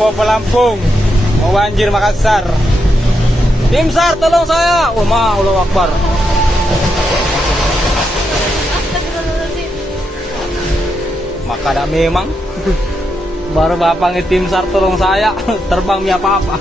po Lampung. Mau banjir Makassar. Tim SAR tolong saya. Oh, Allahu Akbar. Astagfirullahaladzim. Maka dah memang. Baru bapak tim SAR tolong saya. Terbang mi apa-apa.